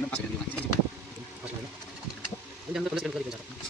Jangan terus sekali kali.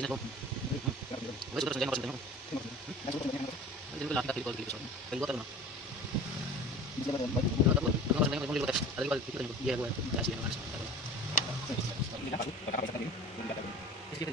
Tinan ko. Wala sudah sanjang sanjang. Jadi ko lakita pilih ko. Pilih ko na. Tapos, tapos sanjang ko pilih ko. Ada ko pilih ko. Dia ko kasi ang anas. Sige,